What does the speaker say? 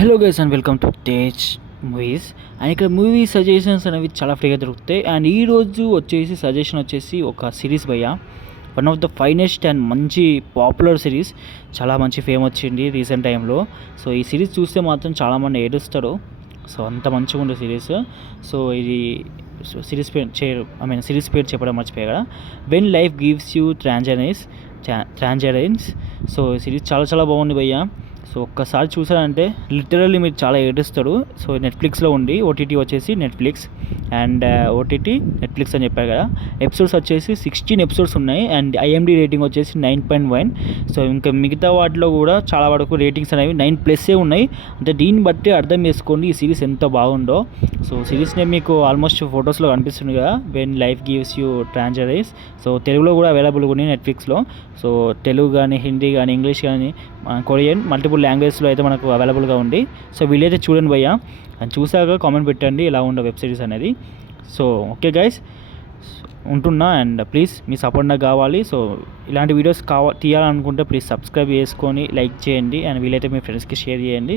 Hello guys and welcome to Tej movies. And ఇక్కడ movie suggestions అనేవి చాలా ఫ్రీగా దొరుకుతాయి. అండ్ ఈరోజు సజెషన్ వచ్చేసి ఒక సిరీస్ భయ్య, one of the finest and మంచి పాపులర్ సిరీస్. చాలా మంచి ఫేమ్ వచ్చింది రీసెంట్ టైంలో. సో ఈ సిరీస్ చూస్తే మాత్రం చాలామంది ఏడుస్తారు. సో అంత మంచిగా ఉండే సిరీస్. సో ఇది సిరీస్ పేరు చెప్పడం మర్చిపోయా కదా. When life gives you tangerines. So series చాలా చాలా బాగుంది భయ్య. సో ఒక్కసారి చూసారంటే లిటరల్లీ మీరు చాలా ఏడుస్తారు. సో నెట్ఫ్లిక్స్లో ఉంది. ఓటీటీ వచ్చేసి నెట్ఫ్లిక్స్ అండ్ నెట్ఫ్లిక్స్ అని చెప్పారు కదా. ఎపిసోడ్స్ వచ్చేసి 16 ఎపిసోడ్స్ ఉన్నాయి. అండ్ ఐఎండి రేటింగ్ వచ్చేసి 9.1. సో ఇంకా మిగతా వాటిలో కూడా చాలా వరకు రేటింగ్స్ అనేవి 9+ ఉన్నాయి. అంటే దీన్ని బట్టి అర్థం చేసుకోండి ఈ సిరీస్ ఎంత బాగుందో. సో సిరీస్నే మీకు ఆల్మోస్ట్ ఫొటోస్లో కనిపిస్తుంది కదా, when life gives you tangerines. So తెలుగులో కూడా అవైలబుల్గా ఉన్నాయి నెట్ఫ్లిక్స్లో. సో తెలుగు కానీ, హిందీ కానీ, ఇంగ్లీష్ కానీ, కొరియన్, మల్టిపుల్ లాంగ్వేజ్లో అయితే మనకు అవైలబుల్గా ఉంది. సో వీలైతే చూడండి భయ్య. అని చూసాక కామెంట్ పెట్టండి ఎలా ఉందో వెబ్ సిరీస్ అనేది. సో ఓకే గైస్, ఉంటున్నా. అండ్ ప్లీజ్ మీ సపోర్ట్ నాకు కావాలి. సో ఇలాంటి వీడియోస్ తీయాలనుకుంటే ప్లీజ్ సబ్స్క్రైబ్ చేసుకొని లైక్ చేయండి. అండ్ వీలైతే మీ ఫ్రెండ్స్కి షేర్ చేయండి.